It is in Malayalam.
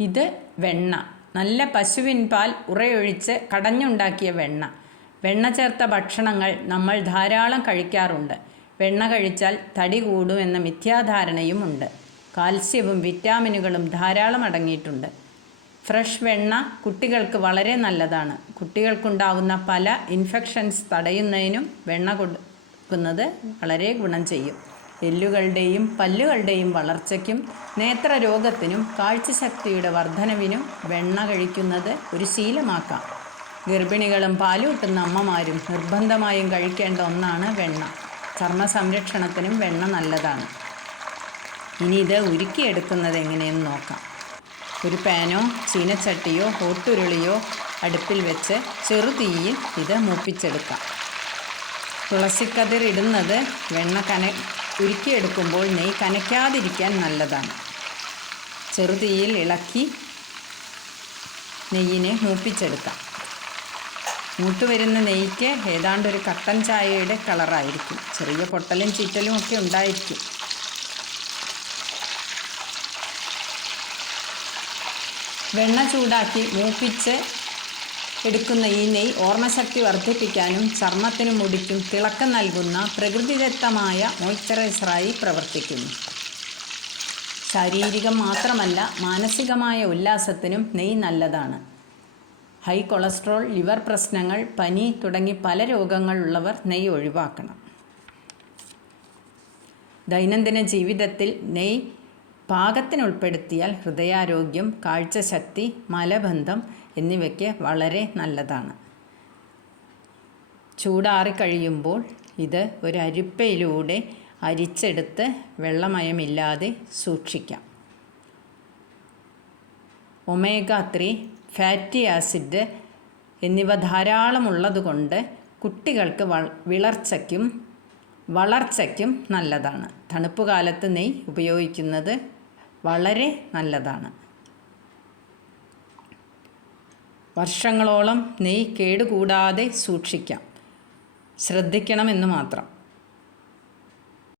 ഇത് വെണ്ണ. നല്ല പശുവിൻ പാൽ ഉറയൊഴിച്ച് കടഞ്ഞുണ്ടാക്കിയ വെണ്ണ. വെണ്ണ ചേർത്ത ഭക്ഷണങ്ങൾ നമ്മൾ ധാരാളം കഴിക്കാറുണ്ട്. വെണ്ണ കഴിച്ചാൽ തടി കൂടുമെന്ന മിഥ്യാധാരണയുമുണ്ട് കാൽസ്യവും വിറ്റാമിനുകളും ധാരാളം അടങ്ങിയിട്ടുണ്ട്. ഫ്രഷ് വെണ്ണ കുട്ടികൾക്ക് വളരെ നല്ലതാണ്. കുട്ടികൾക്കുണ്ടാവുന്ന പല ഇൻഫെക്ഷൻസ് തടയുന്നതിനും വെണ്ണ കൊടുക്കുന്നത് വളരെ ഗുണം ചെയ്യും. എല്ലുകളുടെയും പല്ലുകളുടെയും വളർച്ചയ്ക്കും നേത്രരോഗത്തിനും കാഴ്ചശക്തിയുടെ വർധനവിനും വെണ്ണ കഴിക്കുന്നത് ഒരു ശീലമാക്കാം. ഗർഭിണികളും പാലൂട്ടുന്ന അമ്മമാരും നിർബന്ധമായും കഴിക്കേണ്ട ഒന്നാണ് വെണ്ണ. ചർമ്മ സംരക്ഷണത്തിനും വെണ്ണ നല്ലതാണ്. ഇനി ഇത് ഉരുക്കിയെടുക്കുന്നത് എങ്ങനെയെന്ന് നോക്കാം. ഒരു പാനോ ചീനച്ചട്ടിയോ ഓട്ടുരുളിയോ അടുപ്പിൽ വെച്ച് ചെറുതീയിൽ ഇത് മൂപ്പിച്ചെടുക്കാം. തുളസിക്കതിർ ഇടുന്നത് വെണ്ണ കന ഉരുക്കിയെടുക്കുമ്പോൾ നെയ്യ് കനയ്ക്കാതിരിക്കാൻ നല്ലതാണ്. ചെറുതീയിൽ ഇളക്കി നെയ്യിനെ മൂപ്പിച്ചെടുക്കാം. മൂത്തുവരുന്ന നെയ്ക്ക് ഏതാണ്ട് ഒരു കട്ടൻ ചായയുടെ കളറായിരിക്കും. ചെറിയ പൊട്ടലും ചീറ്റലും ഒക്കെ ഉണ്ടായിരിക്കും. വെണ്ണ ചൂടാക്കി മൂപ്പിച്ച് എടുക്കുന്ന ഈ നെയ് ഓർമ്മശക്തി വർദ്ധിപ്പിക്കാനും ചർമ്മത്തിനും മുടിക്കും തിളക്കം നൽകുന്ന പ്രകൃതിദത്തമായ മോയ്സ്ചറൈസറായി പ്രവർത്തിക്കുന്നു. ശാരീരികം മാത്രമല്ല മാനസികമായ ഉല്ലാസത്തിനും നെയ് നല്ലതാണ്. ഹൈ കൊളസ്ട്രോൾ ലിവർ പ്രശ്നങ്ങൾ പനി തുടങ്ങി പല രോഗങ്ങളുള്ളവർ നെയ് ഒഴിവാക്കണം. ദൈനംദിന ജീവിതത്തിൽ നെയ് പാകത്തിനുൾപ്പെടുത്തിയാൽ ഹൃദയാരോഗ്യം കാഴ്ചശക്തി മലബന്ധം എന്നിവയ്ക്ക് വളരെ നല്ലതാണ്. ചൂടാറിക്കഴിയുമ്പോൾ ഇത് ഒരു അരിപ്പയിലൂടെ അരിച്ചെടുത്ത് വെള്ളമയമില്ലാതെ സൂക്ഷിക്കാം. ഒമേഗ ത്രീ ഫാറ്റി ആസിഡ് എന്നിവ ധാരാളമുള്ളതുകൊണ്ട് കുട്ടികൾക്ക് വിളർച്ചയ്ക്കും വളർച്ചയ്ക്കും നല്ലതാണ്. തണുപ്പ് കാലത്ത് നെയ്യ് ഉപയോഗിക്കുന്നത് വളരെ നല്ലതാണ്. വർഷങ്ങളോളം നെയ് കേടുകൂടാതെ സൂക്ഷിക്കാം. ശ്രദ്ധിക്കണമെന്ന് മാത്രം.